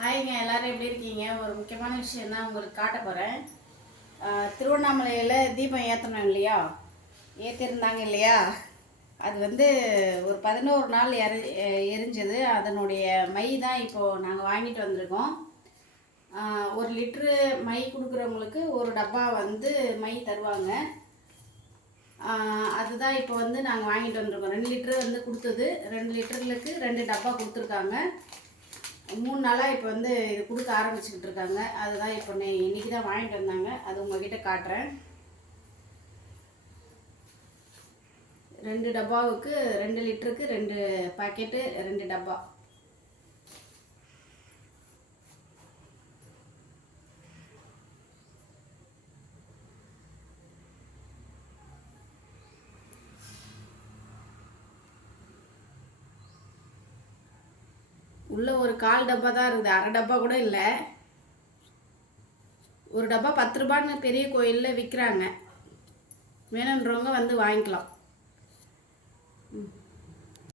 ஹாய்ங்க, எல்லாரும் எப்படி இருக்கீங்க? ஒரு முக்கியமான விஷயம் தான் உங்களுக்கு காட்ட போகிறேன். திருவண்ணாமலையில் தீபம் ஏற்றணும் இல்லையா, ஏற்றிருந்தாங்க இல்லையா, அது வந்து ஒரு 11 நாள் எரிஞ்சது. அதனுடைய மை தான் இப்போது நாங்கள் வாங்கிட்டு வந்திருக்கோம். 1 லிட்ரு மை கொடுக்குறவங்களுக்கு ஒரு டப்பா வந்து மை தருவாங்க. அதுதான் இப்போ வந்து நாங்கள் வாங்கிட்டு வந்திருக்கோம். 2 லிட்ரு வந்து கொடுத்தது, 2 லிட்டர்களுக்கு 2 டப்பா கொடுத்துருக்காங்க. 3 நாளாக இப்போ வந்து இது கொடுக்க ஆரம்பிச்சுக்கிட்டு இருக்காங்க. அதுதான் இப்போ இன்றைக்கி தான் வாங்கிட்டு வந்தாங்க. அது உங்கள்கிட்ட காட்டுறேன். 2 டப்பாவுக்கு 2 லிட்டருக்கு 2 பாக்கெட்டு, 2 டப்பா. உள்ள ஒரு 1/4 டப்பா தான் இருக்குது, அரை டப்பா கூட இல்லை. ஒரு டப்பா 10 ரூபான்னு பெரிய கோயிலில் விற்கிறாங்க. வேணுன்றவங்க வந்து வாங்கிக்கலாம்.